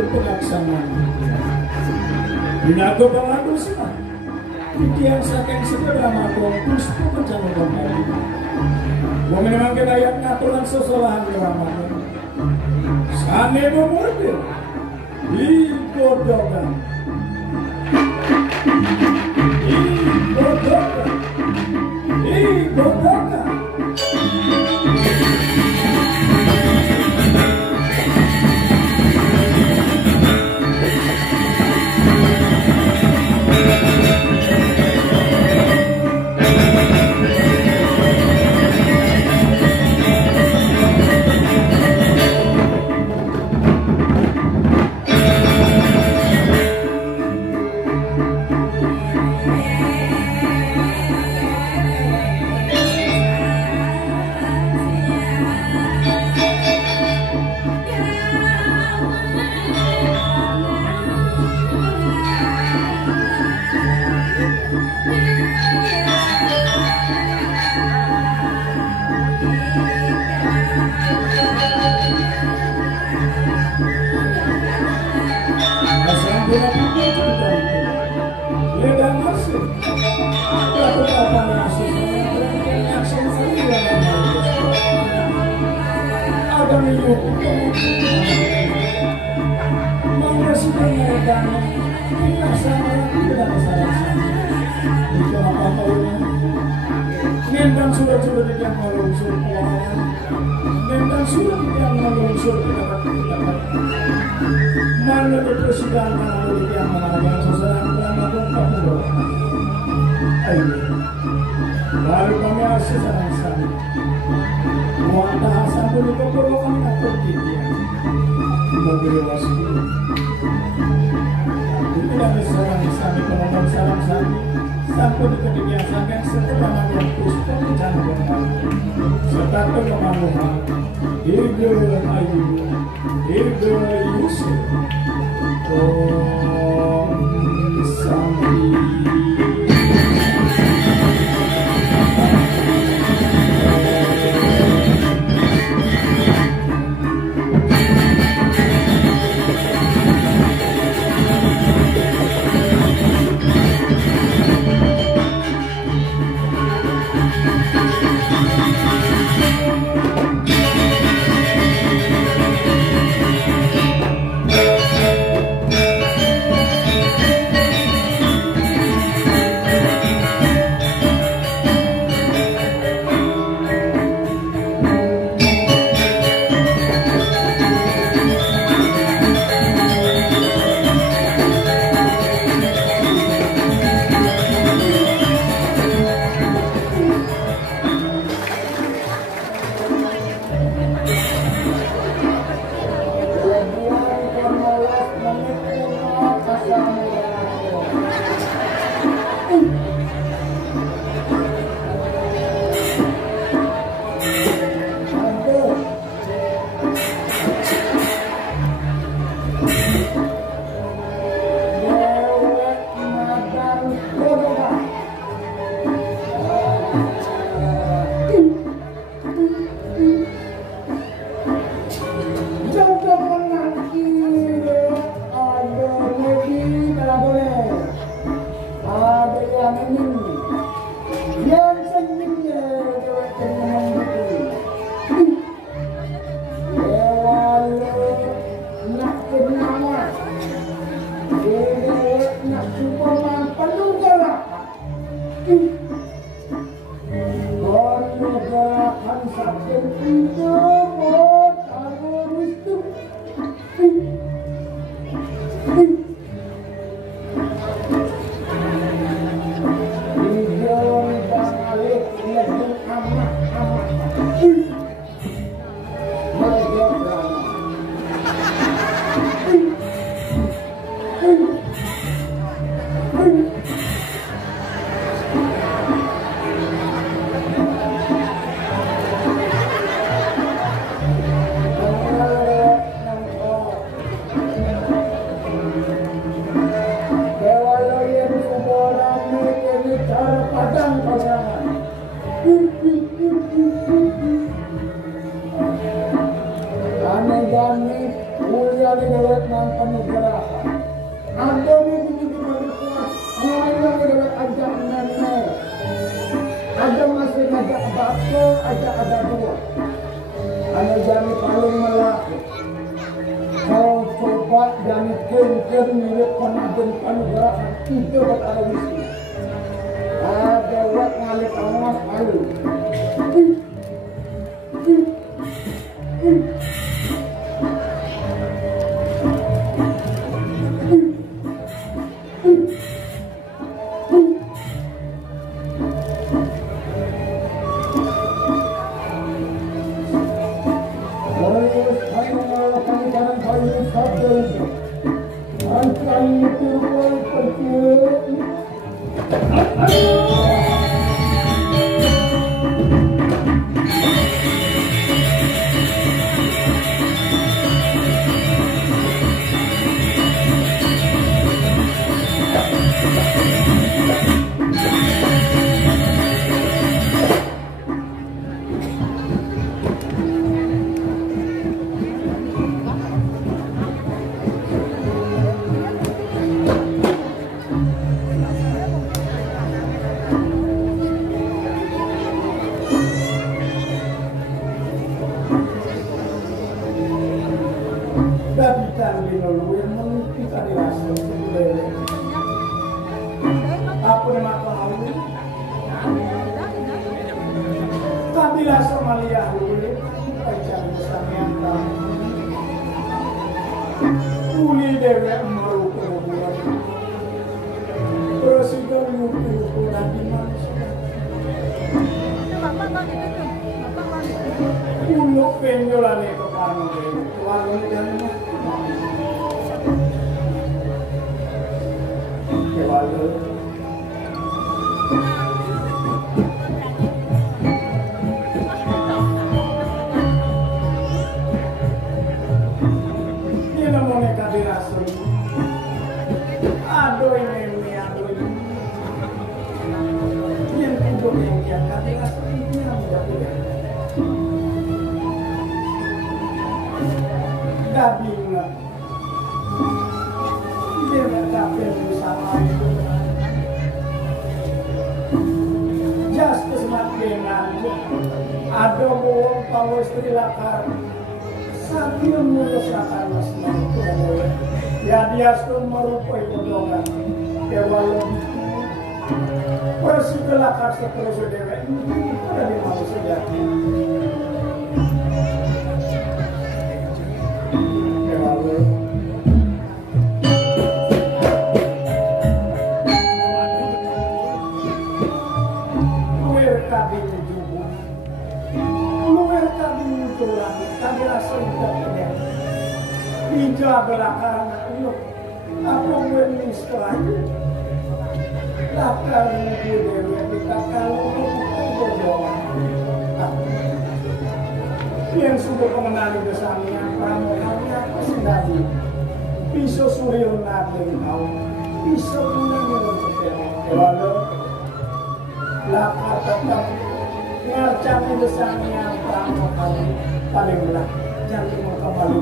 pelaksanaan. Binago pangado sila. Tiang saking segera makong pusto kencana kembali. Wong memang kedayak ngaturan sesolahan keramat. Sane memobil. Igodokan. Igodokan. Igodokan. Baru kami asal sana. Wanda asal pun dikepuluh kami nak pergi dia. Mobil wasit. Itu dari seorang sami penonton sarang-sami sampai di kebiasaan setelah malam puspon jangan bermain. Serta pemahaman Irgo Ayu, Irgo Yusuf, Sami. kali dewek nonton negarahan. Ada minggu berikuan, ngomong dewek ajak nenek. Ada masih ngajak bakso, ada dua. Ada jami paling melaki. Kalau coba jami kengker mirip penajen negarahan itu berada di sini. Ada dewek ngalik awas malu. Yang sudah mengenali kesanian pramuka sendiri piso suril natin kau piso unang yung lakar tetap ngarcani kesanian pramuka paling belah jangan mau kembali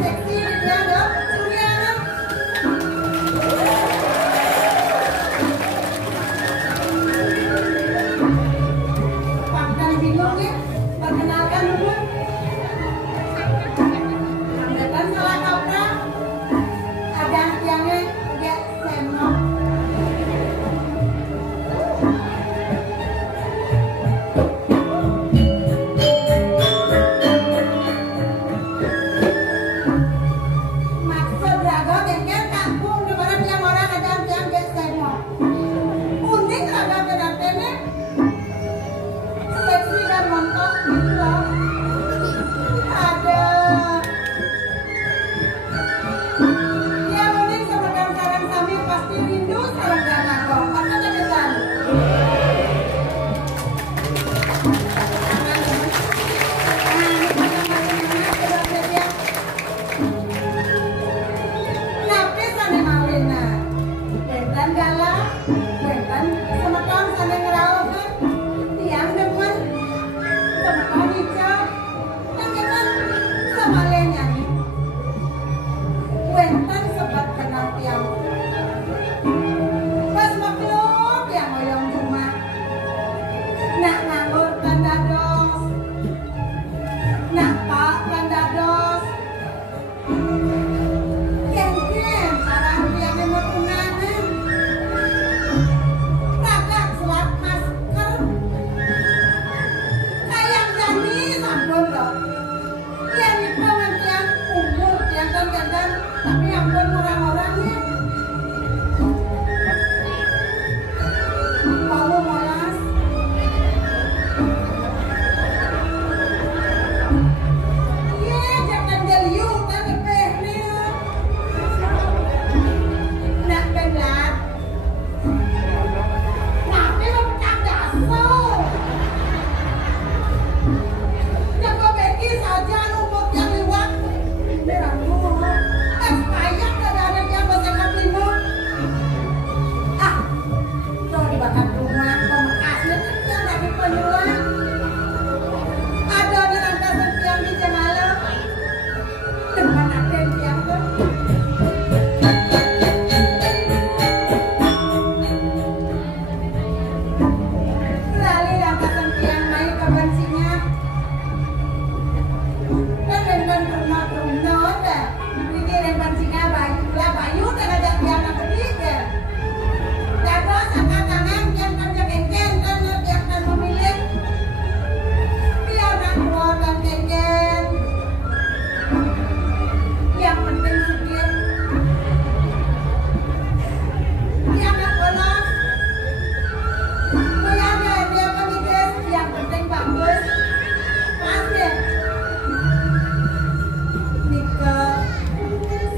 Seksi Nah Pak Pandados Ken-ken Sarang yang memutunanan Ragak suap masker Kayang jani sampun dok Yang itu yang umur yang kan-kan tapi ampun orang-orangnya Palu molas Iya jangan jeliu kan ipeh nih Nak benar Tapi lo pecah daso Jago beki saja lumut yang liwat Berangku kayak ada yang bahasa kaplimo Ah Tuh dibakar rumah pemekasnya kan yang lagi penyulang Ada di lantasan tiang di Jemalah Dengan aden tiang tuh Lali lantasan tiang naik ke bensinnya Kan dengan rumah-rumah dah Pikirin bensinnya bayu dan ada tiang yang ketiga Jado angkat tangan yang kerja kengken kan yang kan memilih Biar nak keluar dan kengken Yang penting sugih Yang nak bolos Bayarnya dia pendidik yang penting bagus Pas deh Nika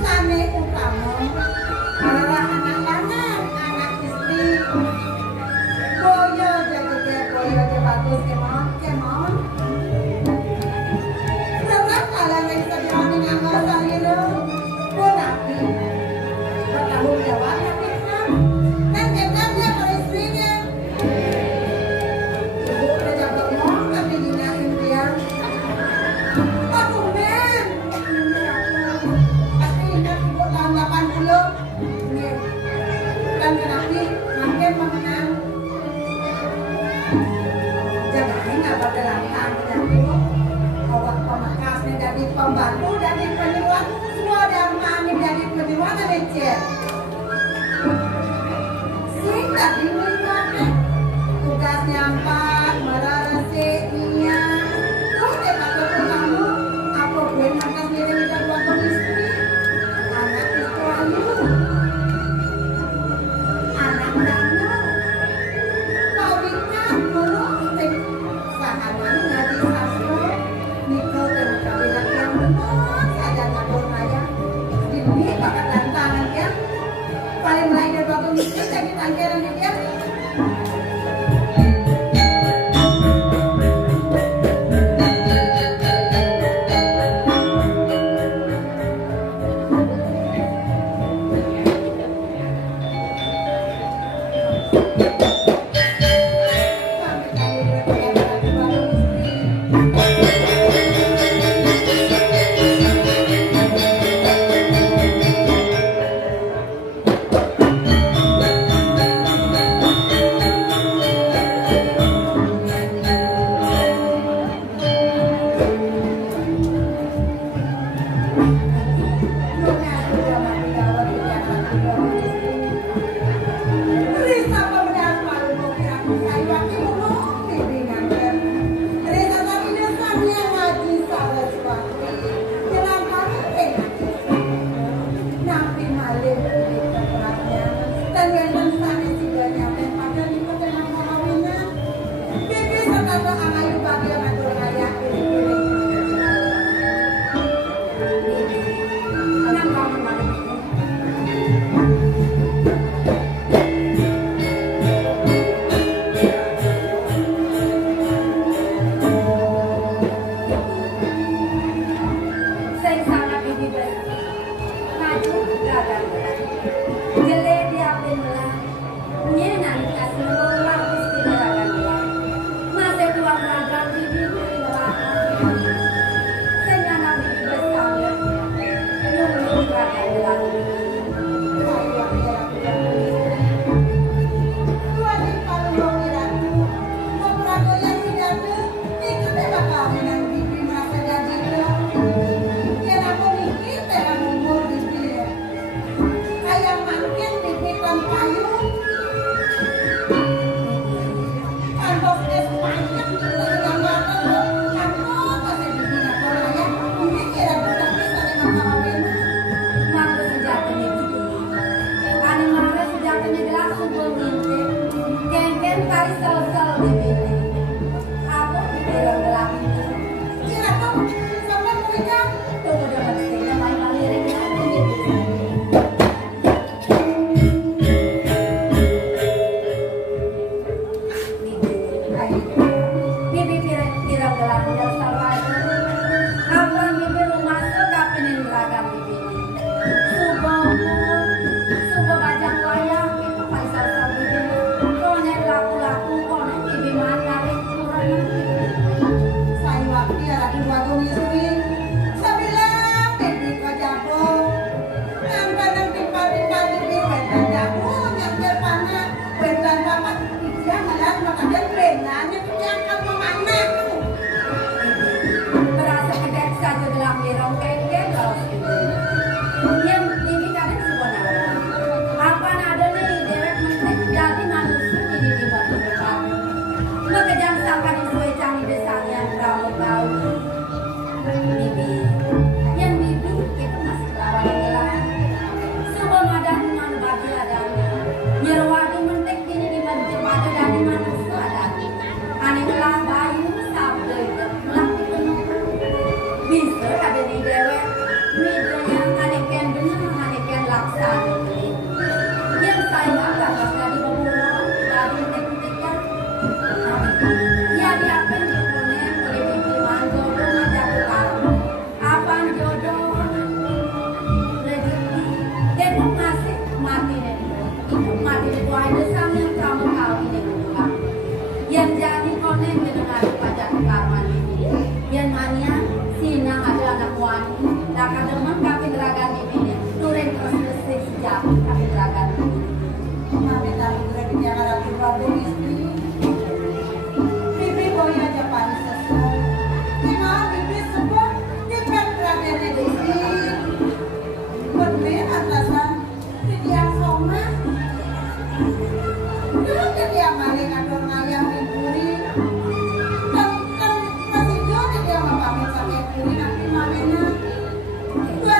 Sane utama adalah anak-anak, anak istri Boyo jaga bagus kemon Sebab kalau yang sedang dengan saya pun api bertanggung jawab dan kita dia ke istrinya Ibu udah jaga mau tapi dinain dia Aduh men Tapi ingat ibu tahun 80 Nih Dan kenapa makin mengenang Jagain apa dalam tangan ibu Awak pemekasnya jadi pembantu jadi penyuluhan Semua dan mami jadi penyuluhan dan lecet Sing tadi mengingatnya Tugasnya 4 merarasi niat Tuh deh kata kamu Apa gue makan sendiri dan buat istri Anak istri ayu Anak dana Kawinnya ngurusik Sahanan ngaji sastra Nikah dan kawinan yang benar Saja ngabur raya Dini bakat dan tangan ya Paling lain dari waktu istri Jadi tangkiran dia Yang bibi kadang sebenarnya apa ada nih dewek mentek jadi manusia ini di batu depan. Makejang sangka di suai cani besar yang kamu tahu. Bibi, yang bibi itu masih lawan gelap. Sebelum ada di mana bagi adanya. Nyerwadi mentek ini di batu pada dari manusia adanya. Anehlah bayu sabda melakukan bisa ada di dewek. Midanya anehkan benar anehkan laksana. Yang saya agak dari pembunuhan dari tekniknya. Ya diapain dipunen oleh bibi manjodoh ngajak tukang. Apaan jodoh rezeki. Itu masih mati nih. Itu mati itu ada sang yang kamu kawin dengan tukang. Yang jadi konen dengan pajak karman ini. Yang mania sinang ada anak wani. Laka demen kapin ragan ini. Turen terus resik sejak kapin ragan ini. Mami tahu lagi dia ngarapin babu istri. Bibi boy aja paling sesuai. Kenal bibi sebut dipen raden edisi. Berdua atasan di dia soma. Terus dia maling ador ngayang diburi. Dan masih dia dia mau pamit sama puri nanti mamena. Dua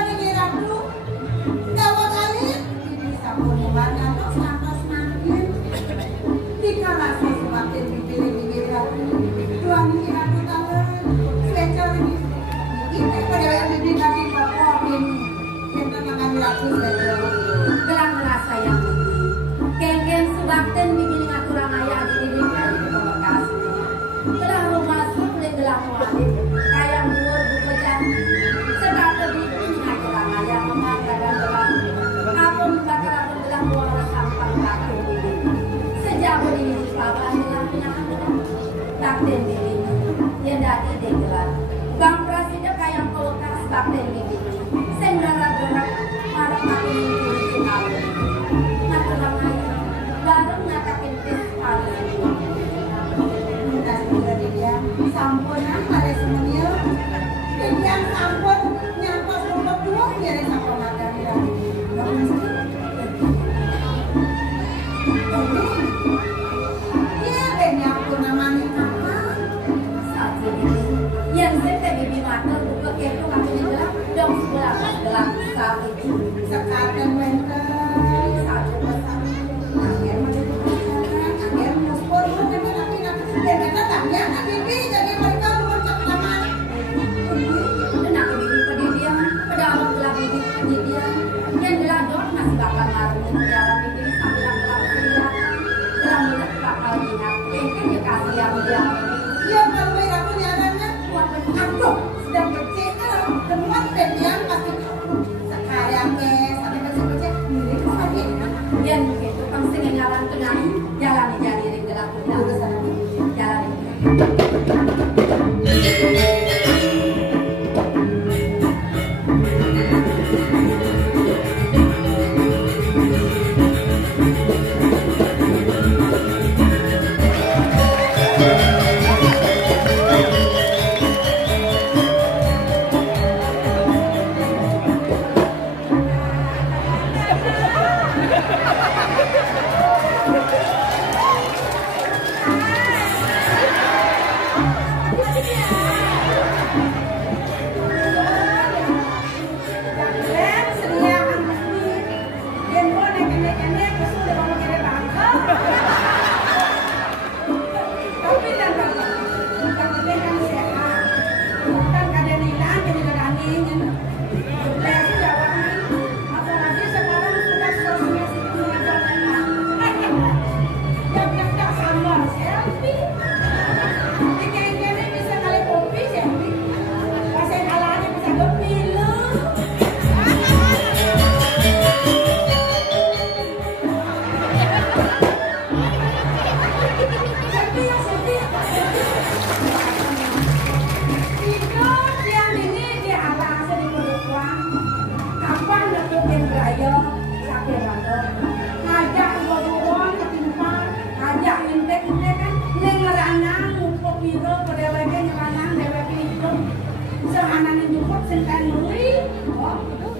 Sehanane nyumput sing tenuri,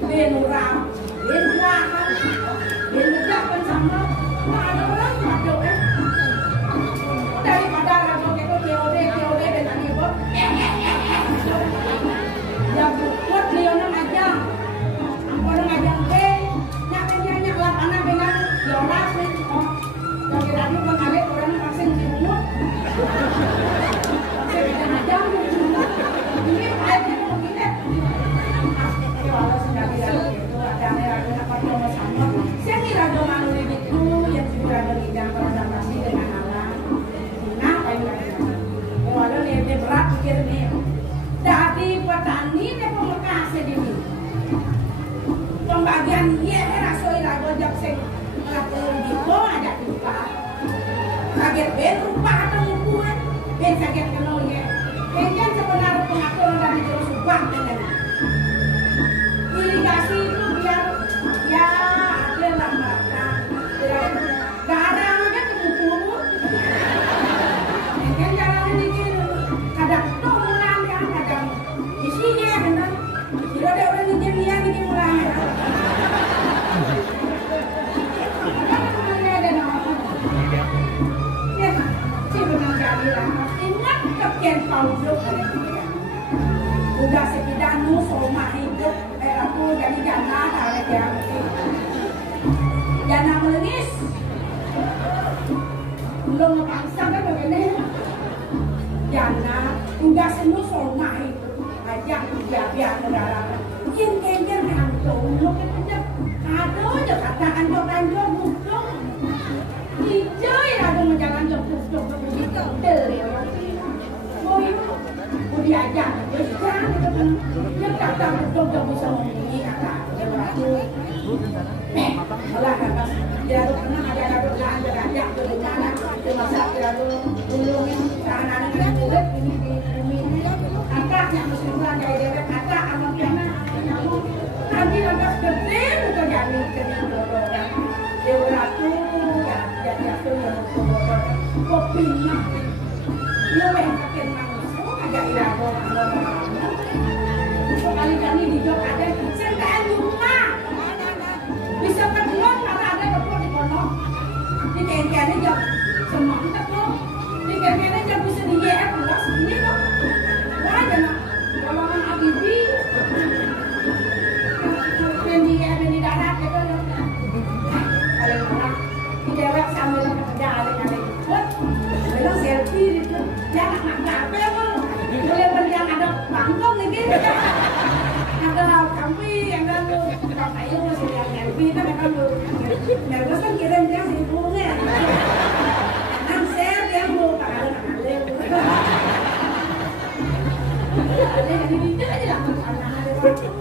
ben urang, ben wahan, ben ngejak ben sama, ada orang waduh daripada ragu itu COD ben tadi bos, ya buat Leona ngajang, ampun ngajang ben, nyak lapangan benar, yolas nih, yang kira itu mengalir orang vaksin di rumah, vaksin ngajang, ini aja mungkin kalau sudah bilang itu ada apa cuma sama, saya kira doang itu yang sudah berhidang konsentrasi dengan Allah. Walau lebih berat pikir nih, jadi petani nih pemekas sedini. Pembagian iya rasoi lagu jakseng ngelakuin gitu ada lupa. Kaget ben lupa atau ngumpul, ben kaget kenalnya. Pengen sebenarnya pengakuan dari terus ubah dengan irigasi itu biar ya ada lambatkan. Garang aja keburu. Mungkin jalan ini kadang tuh mulai yang kadang isinya benar. Tidak ada orang yang dia ini mulai. Ada nama. Ya, si benar jadi lah. Ingat kepien Paulus udah sekitar nusoma hidup. Aku jadi jana tarik yang jana melengis. Belum ngepangsa kan begini. Jana tugas itu soma itu ajak biar negara yang kengker kantor lo kita ada aja katakan kantor butuh hijau ya ada menjalan butuh begitu dari oh itu mau diajak ya jangan itu yang kata butuh bisa ngomongin kata malah kata dia tuh pernah ada ajak ke mana ke masa lalu dulu anak-anak yang murid ini di bumi kakak yang muslimah dari dewek kakak sama piana nanti lantas gede bukan jadi bodoh dewa ratu ya jatuh yang bodoh kopi mah dia yang pakai manusia agak irago kali-kali di jok ada sentaan rumah bisa kedua karena ada betul di kono di kengkene jok semangat loh di kengkene jok bisa di YF plus ini kok wah jangan golongan Abibi yang di YF di darat gitu loh paling orang di dewek sambil kerja aling-aling buat bilang selfie gitu jangan apa lo boleh yang ada bangkong gitu ada kambing ada kayu masih yang selfie kan kalau nervous kan kirim dia sih burungnya enam set yang mau kalau ada ini aja lah